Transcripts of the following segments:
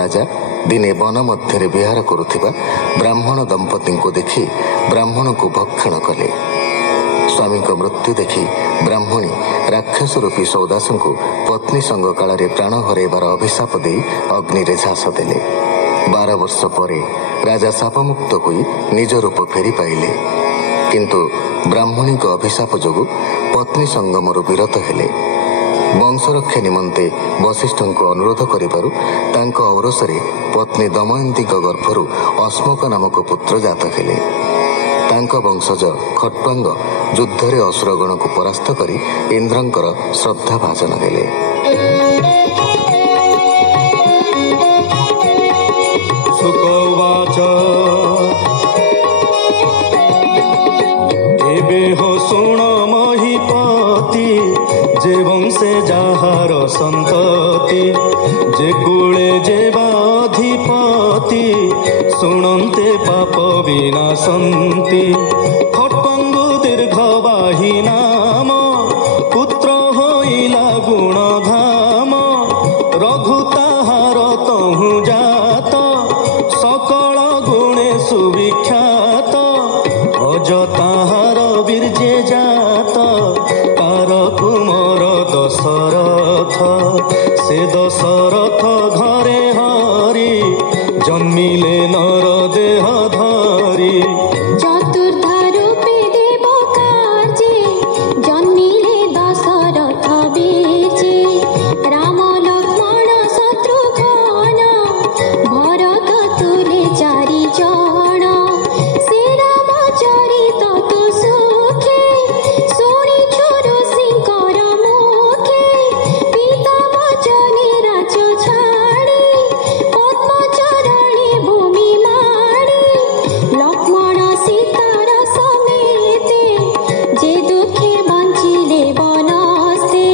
ରାଜା ଦିନେ ବନ ମଧ୍ୟରେ ବିହାର କରୁଥିବା ବ୍ରାହ୍ମଣ ଦମ୍ପତିଙ୍କୁ ଦେଖି ବ୍ରାହ୍ମଣଙ୍କୁ ଭକ୍ଷଣ କଲେ। ସ୍ୱାମୀଙ୍କ ମୃତ୍ୟୁ ଦେଖି ବ୍ରାହ୍ମଣୀ ରାକ୍ଷସ ରୂପୀ ସୌଦାସଙ୍କୁ ପତ୍ନୀ ସଙ୍ଗ କାଳରେ ପ୍ରାଣ ହରାଇବାର ଅଭିଶାପ ଦେଇ ଅଗ୍ନିରେ ଝାସ ଦେଲେ। 12 ବର୍ଷ ପରେ ରାଜା ଶାପମୁକ୍ତ ହୋଇ ନିଜ ରୂପ ଫେରି ପାଇଲେ। କିନ୍ତୁ ବ୍ରାହ୍ମଣୀଙ୍କ ଅଭିଶାପ ଯୋଗୁଁ ପତ୍ନୀ ସଙ୍ଗମରୁ ବିରତ ହେଲେ। ବଂଶରକ୍ଷା ନିମନ୍ତେ ବଶିଷ୍ଠଙ୍କୁ ଅନୁରୋଧ କରିବାରୁ ତାଙ୍କ ଔରସରେ ପତ୍ନୀ ଦମୟନ୍ତୀଙ୍କ ଗର୍ଭରୁ ଅଶ୍ମକ ନାମକ ପୁତ୍ର ଜାତ ହେଲେ। ତାଙ୍କ ବଂଶଜ ଖଟ୍ୱାଙ୍ଗ ଯୁଦ୍ଧରେ ଅସୁରଗଣକୁ ପରାସ୍ତ କରି ଇନ୍ଦ୍ରଙ୍କର ଶ୍ରଦ୍ଧା ଭାଜନ ହେଲେ। ଶୁକବାଚ ଏବେ ହୋ ଶୁଣ ମହିପତି, ଯେ ବଂଶେ ଯାହାର ସନ୍ତତି, ଯେ କୂଳେ ଯେ ଅଧିପତି, ଶୁଣନ୍ତେ ପାପ ବିନାଶନ୍ତି। ଖଟ୍ୱାଙ୍ଗୁ ଦୀର୍ଘବାହୀ ନାମ, ପୁତ୍ର ହୋଇଲା ଗୁଣଧାମ, ରଘୁ ତାହାର ତହୁଁ ଜାତ, ସକଳ ଗୁଣେ ସୁବିଖ୍ୟାତ, ଅଜ ତାହାର ବୀର୍ଯ୍ୟେ ଜାତ, ତାର କୁମର ଦଶରଥ। ସେ ଦଶରଥ ଘରେ ହରି, ଜନ୍ମିଲେ ନର ଦେହ ଧରି। ଚତୁର୍ଦ୍ଧା ରୂପେ ଦେବ କାର୍ଯ୍ୟେ, ଜନ୍ମିଲେ ଦଶରଥ ବୀର୍ଯ୍ୟେ। ରାମ ଲକ୍ଷ୍ମଣ ଶତ୍ରୁଘ୍ନ, ଭରତ ତୁଲେ 4 ଜଣ। ସେ ରାମ ଚରିତ ତୁ ସୁଖେ, ଶୁଣିଛୁ ଋଷିଙ୍କର ମୁଖେ। ପିତା ବଚନେ ରାଜ ଛାଡ଼ି, ପଦ୍ମଚରଣେ ଭୂମି ମାଡ଼ି। ଲକ୍ଷ୍ମଣ ସୀତାର ସಮೇତେ, ଯେ ଦୁଃଖେ ବଞ୍ଚିଲେ ବନସ୍ତେ।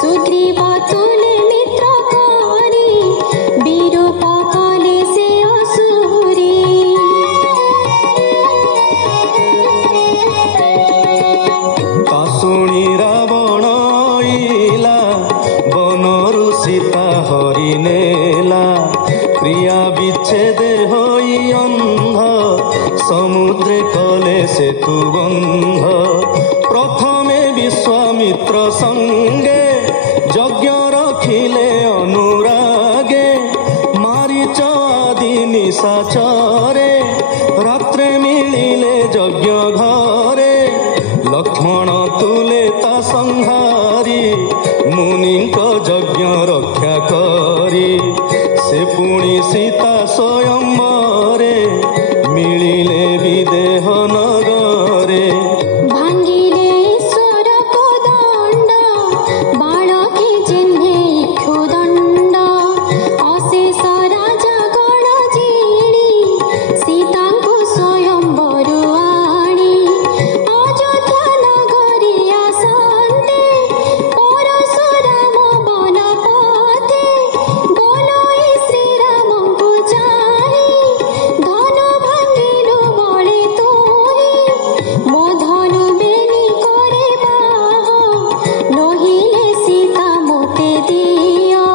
ସୁଗ୍ରୀବ ତୁଲେ ମିତ୍ର କରି, ବିରୂପ କଲେ ସେ ଅସୁରୀ। ତା ଶୁଣି ରାବଣ ଇଲା, ବନରୁ ସୀତା ହରି ନେଲା। ପ୍ରିୟା ବିଚ୍ଛେଦେ ହୋଇ ଅନ୍ଧ, ସମୁଦ୍ରେ କଲେ ସେତୁ ବନ୍ଧ। ପ୍ରଥମେ ବିଶ୍ୱାମିତ୍ର ସଙ୍ଗେ, ଯଜ୍ଞ ରଖିଲେ ଅନୁରାଗେ। ମାରିଚ ଆଦି ନିଶାଚରେ, ରାତ୍ରେ ମିଳିଲେ ଯଜ୍ଞ ଘରେ। ଲକ୍ଷ୍ମଣ ତୁଲେ ତା ସଂହାରି, ମୁନିଙ୍କ ଯଜ୍ଞ ରକ୍ଷା କରି। ସେ ପୁଣି ସୀତା ସ୍ୱୟଂବରେ, ମିଳିଲେ ବିଦେହ ନଗରେ। ଭାଙ୍ଗିଲେ ଈଶ୍ୱର କୋଦଣ୍ଡ, ବାଳକେ ଚିହ୍ନେ ଇକ୍ଷୁଦଣ୍ଡ। ଅଶେଷ ରାଜା ଗଣ ଜିଣି, ସୀତାଙ୍କୁ ସ୍ୱୟଂବରୁ ଆଣି। ଅଯୋଧ୍ୟା ନଗରୀ ଆସନ୍ତେ, ପରଶୁରାମ ବନ ପଥେ। ବୋଲୋଇ ଶ୍ରୀରାମଙ୍କୁ ଚାହିଁ, ଧନୁ ଭାଙ୍ଗିଲୁ ବଳେ ତୁହି। ମୋ ଧନୁ ବେନି করে বাহ, নহিলে সীতা মোতে দিও।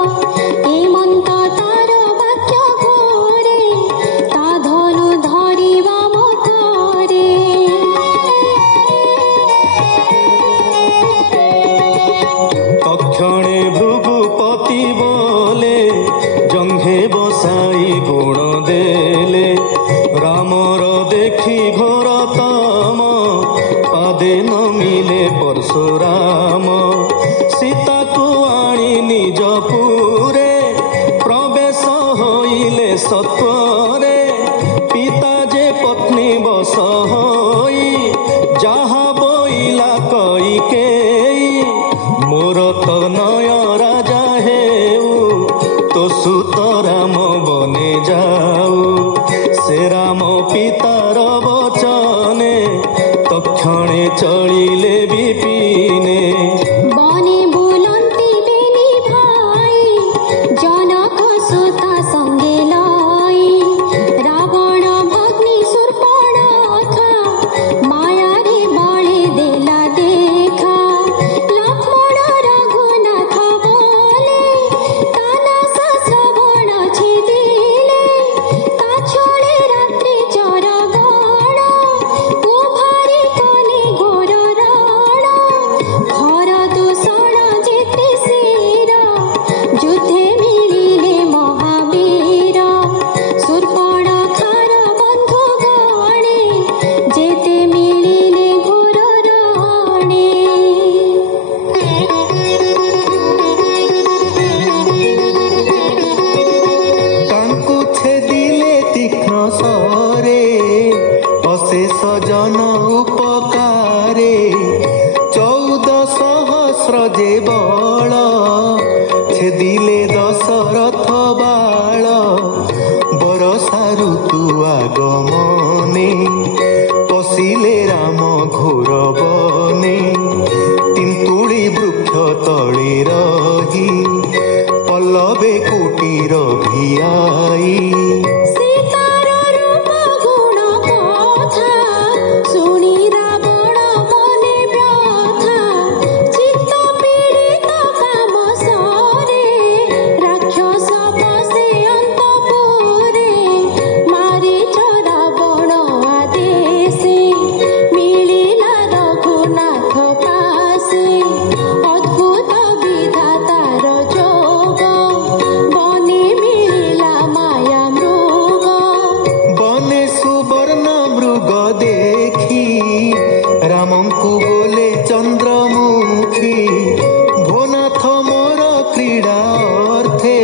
হেমন্ত তার বাক্য ঘোরে, তা ধনু ধরিবা মকরে। তক্ষণে ভৃগুপতি বলে, জঙ্ঘে বসাই গুণ দেলে। রামর দেখি ঘোর তম, পাদে নমিলে পরশুরাম। সীতাকু আনি নিজ পুরে, প্রবেশ হইলে সত্বরে। পিতা যে পত্নী বশ হই, যাহা বইলা কইকেই। মোর তনয় রাজা হেউ, তো সুত রাম বনে যাও। সে রাম পিতার বচনে, তক্ষণে চলিলে বিপিনে। বনে বুলন্তি বেনি ভাই, জনক সুতা সঙ্গে লই। রাবণ ভগ্নি শূর্পণখা, মায়ারে বলে দেলা দেখা। লক্ষ্মণ রঘুনাথ বলে, তানা শ্রবণ ছেদে। जे बल छेदिले दशरथ बाल बरसा ऋतु आगमने पशिले राम घोर बने तिंतुड़ी वृक्ष तले रही पल्लवे कुटीर भियाई रामंकु बोले चंद्रमुखी भोनाथ मोर क्रीड़ा अर्थे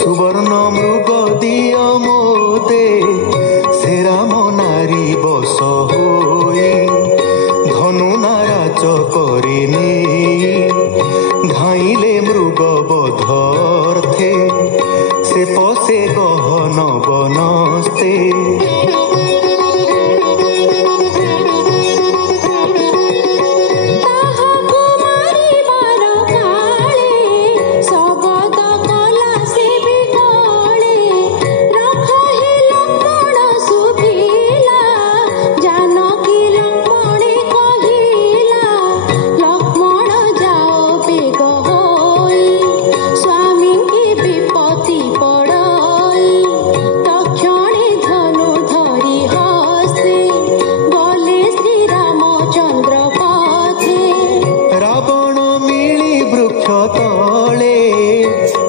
सुवर्ण मृग दिय मोते से राम नारी बस होई धनु नाराज करे धाइले मृग बधर्थे से पसे गहन बनस्ते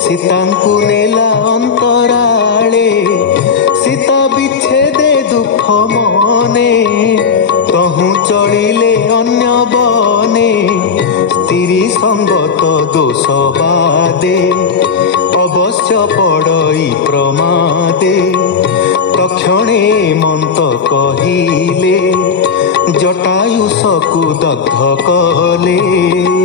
सीतांकु नेला अंतराले सीता विच्छेदे दुख मने तहु चलिले अन्य बने स्त्री संगत दोष बादे अवश्य पड़ई प्रमादे तक्षणे मंत कहिले जटायुषकु दग्ध कले।